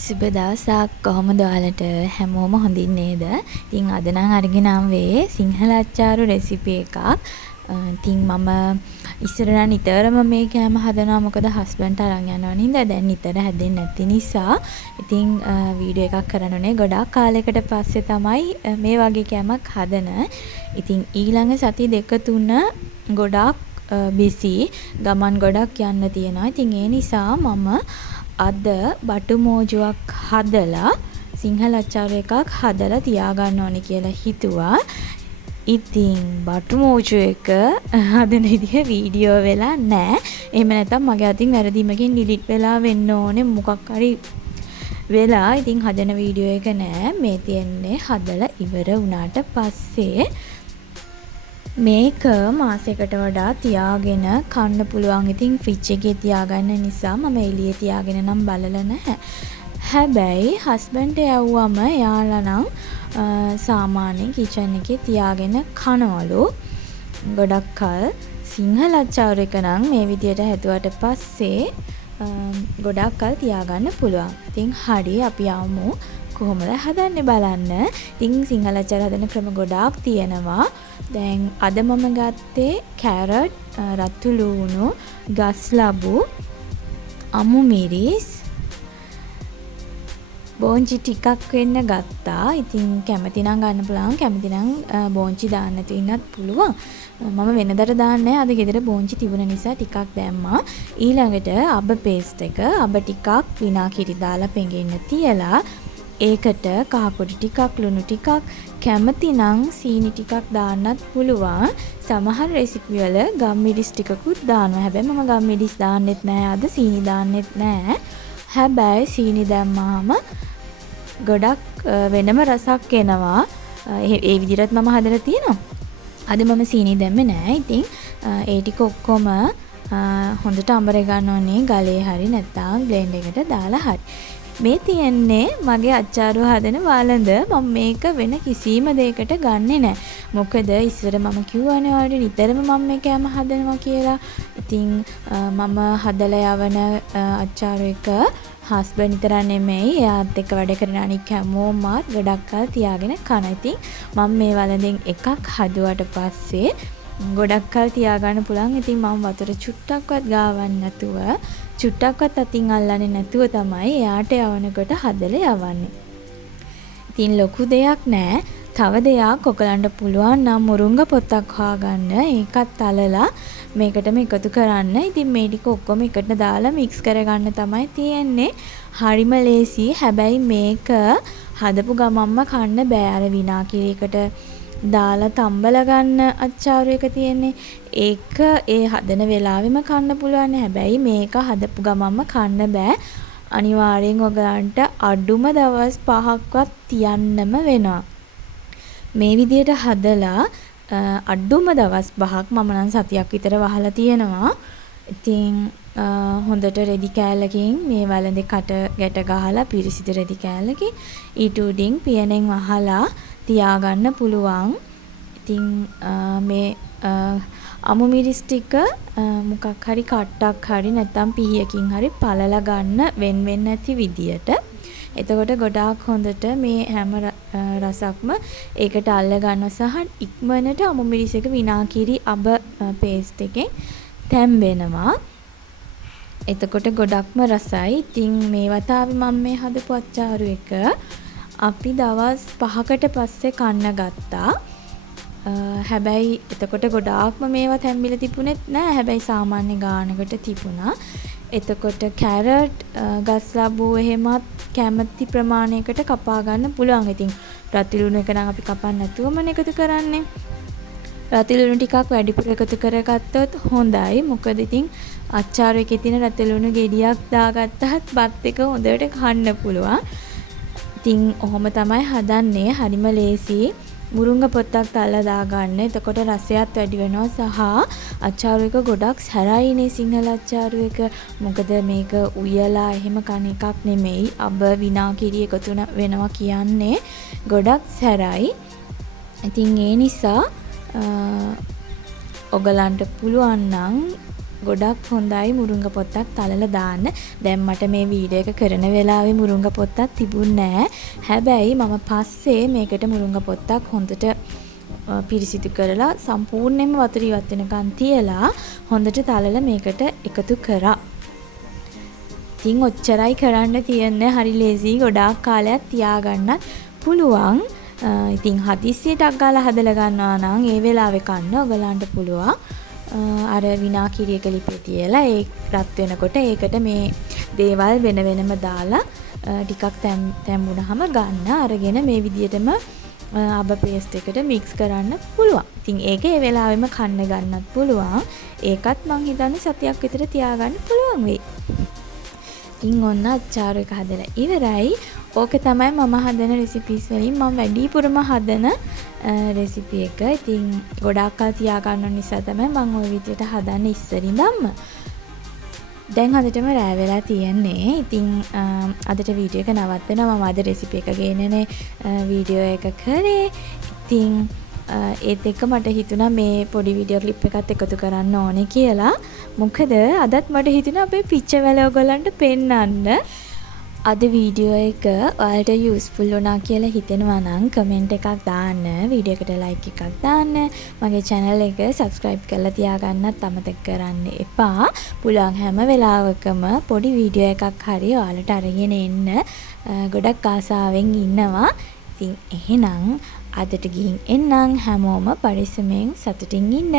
සුබ දවසක් කොහොමද ඔයාලට හැමෝම හොඳින් නේද? ඉතින් අද නම් අරගෙන ආවේ සිංහල අච්චාරු රෙසිපි එකක්. ඉතින් මම ඉස්සර නම් නිතරම මේ කෑම හදනවා මොකද හස්බන්ඩ්ට අරන් යනවා නේද? දැන් නිතර හැදෙන්නේ නැති නිසා. ඉතින් වීඩියෝ එකක් කරනුනේ ගොඩාක් කාලයකට පස්සේ තමයි මේ වගේ කෑමක් හදන. ඉතින් ඊළඟ සති දෙක තුන ගොඩාක් බිසි ගමන් ගොඩක් යන්න තියෙනවා. ඉතින් ඒ නිසා මම අද බටු මෝජුවක් හදලා සිංහල අච්චාරු එකක් හදලා තියාගන්න ඕනේ කියලා හිතුවා. ඉතින් බටු මෝජු එක හදන විදිහ වීඩියෝ වෙලා නැහැ. එහෙම නැත්නම් මගේ අතින් වැරදීමකින් ඩිලීට් වෙලා වෙන්න ඕනේ මොකක් හරි වෙලා. ඉතින් හදන වීඩියෝ එක නැහැ. මේ තියෙන්නේ හදලා ඉවර වුණාට පස්සේ මේක මාසයකට වඩා තියාගෙන කන්න පුළුවන්. ඉතින් ෆ්‍රිජ් එකේ තියාගන්න නිසා මම එළියේ තියාගෙන නම් බලලා නැහැ. හැබැයි හස්බන්ඩ් යවුවම යාලා නම් සාමාන්‍යයෙන් කිචන් එකේ තියාගෙන කනවලු ගොඩක් කල්. සිංහල අච්චාරු එක නම් මේ විදියට හැදුවට පස්සේ ගොඩක් කල් තියාගන්න පුළුවන්. ඉතින් හරි අපි යමු කොහොමද හදන්නේ බලන්න. ඉතින් සිංහල අච්චාර හදන ක්‍රම ගොඩාක් තියෙනවා. දැන් අද මම ගත්තේ කැරට්, රතු ලූණු, ගස් ලබු, අමු මිරිස්, බෝංචි ටිකක් වෙන්න ගත්තා. ඉතින් කැමති නම් ගන්න පුළුවන්, කැමති නම් බෝංචි දාන්න නැතුව ඉන්නත් පුළුවන්. මම වෙනදට දාන්නේ අද ගෙදර බෝංචි තිබුණ නිසා ටිකක් දැම්මා. ඊළඟට අබ පේස්ට් එක, අබ ටිකක් විනාකිරි දාලා පෙඟෙන්න තියලා ඒකට කහ පොඩි ටිකක්, ලුණු ටිකක්, කැමති නම් සීනි ටිකක් දාන්නත් පුළුවන්. සමහර රෙසිපි වල ගම්මිරිස් ටිකකුත් දානවා. හැබැයි මම ගම්මිරිස් දාන්නෙත් නෑ අද, සීනි දාන්නෙත් නෑ. හැබැයි සීනි දැම්මාම ගොඩක් වෙනම රසක් එනවා. ඒ විදිහට මම හදලා තියෙනවා. අද මම සීනි දැම්මේ නෑ. ඉතින් ඒ ටික ඔක්කොම හොඳට අඹර ගන්න ඕනේ ගලේ හරි නැත්නම් බ්ලෙන්ඩ් එකට දාලා හරි. මේ තියෙන්නේ මගේ අච්චාරු හදන වළඳ. මම මේක වෙන කිසිම දෙයකට ගන්නෙ නෑ. මොකද ඉස්සර මම කිව්වනේ ඔයාලට නිතරම මම මේ කෑම හදනවා කියලා. ඉතින් මම හදලා යවන අච්චාරු එක හස්බන්ඩ් විතර නෙමෙයි, එයාත් එක්ක වැඩ කරන අනික් හැමෝමත් ගොඩක් කල් තියාගෙන කන. ඉතින් මම මේ වළඳෙන් එකක් හදුවට පස්සේ ගොඩක් කල් තියාගන්න පුළුවන්. ඉතින් මම වතුර චුට්ටක්වත් ගාවන්න නැතුව, චුට්ටක්වත් අතින් අල්ලන්නේ නැතුව තමයි එයාට යවනකොට හදලා යවන්නේ. ඉතින් ලොකු දෙයක් නෑ. තව දෙයක් ඔයගලන්ට පුළුවන් නම් මුරුංග පොත්තක් හොයාගන්න. ඒකත් අලලා මේකටම එකතු කරන්න. ඉතින් මේ ටික ඔක්කොම එකට දාලා මික්ස් කරගන්න තමයි තියෙන්නේ. හරිම ලේසි. හැබැයි මේක හදපු ගමන්ම කන්න බෑ. අර විනාකිරියකට දාලා තම්බලා ගන්න අච්චාරු එක තියෙන්නේ. ඒක ඒ හදන වෙලාවෙම කන්න පුළුවන්. හැබැයි මේක හදපු ගමන්ම කන්න බෑ. අනිවාර්යෙන් ඔයගලන්ට අඩුම දවස් 5ක්වත් තියන්නම වෙනවා. මේ විදියට හදලා අඩුම දවස් 5ක් මම නම් සතියක් විතර වහලා තියෙනවා. ඉතින් හොඳට රෙදි කෑල්ලකින් මේ වළඳේ කට ගැට ගහලා පිරිසිදු රෙදි කෑල්ලකින් ඊට උඩින් පියනෙන් වහලා තියාගන්න පුළුවන්. ඉතින් මේ අමු මිරිස් ටික මොකක් හරි කට්ටක් හරි නැත්නම් පිහියකින් හරි පළලා ගන්න වෙන වෙන නැති විදියට. එතකොට ගොඩාක් හොඳට මේ හැම රසක්ම ඒකට අල්ල ගන්නවා සහ ඉක්මනට අමු මිරිස් එක විනාකිරි අබ පේස්ට් එකෙන් තැම්බෙනවා. එතකොට ගොඩක්ම රසයි. ඉතින් මේ වතාවේ මම මේ හදපු අච්චාරු එක අපි දවස් 5කට පස්සේ කන්න ගත්තා. හැබැයි එතකොට ගොඩාක්ම මේවා තැම්බිලා තිබුණෙත් නෑ. හැබැයි සාමාන්‍ය ගානකට තිබුණා. එතකොට කැරට්, ගස් ලබු එහෙමත් කැමති ප්‍රමාණයකට කපා ගන්න පුළුවන්. ඉතින් රතු ලුණු එක නම් අපි කපන්න නැතුවම එකතු කරන්නේ. රතු ලුණු ටිකක් වැඩිපුර එකතු කරගත්තොත් හොඳයි. මොකද ඉතින් අච්චාරු එකේ තියෙන රතු ලුණු ගෙඩියක් දාගත්තත් බත් එක හොඳට කන්න පුළුවන්. ඉතින් ඔහොම තමයි හදන්නේ. හරිම ලේසි. මුරුංග පොත්තක් තල්ලා දාගන්න. එතකොට රසයත් වැඩි වෙනවා සහ අච්චාරු එක ගොඩක් සැරයිනේ සිංහල අච්චාරු එක. මොකද මේක උයලා එහෙම කන එකක් නෙමෙයි. අබ විනාකිරි එකතු වෙනවා කියන්නේ ගොඩක් සැරයි. ඉතින් ඒ නිසා ඔයගලන්ට පුළුවන් නම් ගොඩක් හොඳයි මුරුංග පොත්තක් තලලා දාන්න. දැන් මට මේ වීඩියෝ එක කරන වෙලාවේ මුරුංග පොත්තක් තිබුණේ නැහැ. හැබැයි මම පස්සේ මේකට මුරුංග පොත්තක් හොඳට පිරිසිදු කරලා සම්පූර්ණයෙන්ම වතුර ඉවත් වෙනකන් තියලා හොඳට තලලා මේකට එකතු කරා. ඉතින් ඔච්චරයි කරන්න තියෙන්නේ. හරි ලේසි. ගොඩාක් කාලයක් තියාගන්නත් පුළුවන්. ඉතින් හදිස්සියටක් ගාලා හදලා ගන්නවා නම් ඒ වෙලාවේ කන්න ඔයගලන්ට පුළුවන්. අර විනාකිරියක ලිපේ තියලා ඒ රත් වෙනකොට ඒකට මේ දේවල් වෙන වෙනම දාලා ටිකක් තැම්බුනහම ගන්න අරගෙන මේ විදිහටම අබ පේස්ට් එකට මික්ස් කරන්න පුළුවන්. ඉතින් ඒක ඒ වෙලාවෙම කන්න ගන්නත් පුළුවන්. ඒකත් මං හිතන්නේ සතියක් විතර තියාගන්න පුළුවන් වෙයි. ඉතින් ඔන්න අච්චාරු එක හදලා ඉවරයි. ඕක තමයි මම හදන රෙසිපීස් වලින් මම වැඩිපුරම හදන රෙසිපි එක. ඉතින් ගොඩාක් කල් තියාගන්න නිසා තමයි මම ওই විදිහට හදන්න ඉස්සරින්දම්ම. දැන් හදටම රෑ වෙලා තියෙන්නේ. ඉතින් අදට වීඩියෝ එක නවත්තනවා. මම අද රෙසිපි එක ගේනනේ වීඩියෝ එක කරේ. ඉතින් ඒත් එක්ක මට හිතුණා මේ පොඩි වීඩියෝ ක්ලිප් එකත් එකතු කරන්න ඕනේ කියලා. මොකද අදත් මට හිතුණා අපේ පිච්චවැල ඔයගලන්ට පෙන්නන්න. අද වීඩියෝ එක ඔයාලට යූස්ෆුල් වුණා කියලා හිතෙනවා නම් කමෙන්ට් එකක් දාන්න, වීඩියෝ එකට ලයික් එකක් දාන්න, මගේ channel එක subscribe කරලා තියාගන්නත් අමතක කරන්න එපා. පුළුවන් හැම වෙලාවකම පොඩි වීඩියෝ එකක් හරි ඔයාලට අරගෙන එන්න ගොඩක් ආසාවෙන් ඉන්නවා. ඉතින් එහෙනම් අදට ගිහින් එන්නම්. හැමෝම පරිස්සමෙන් සතුටින් ඉන්න.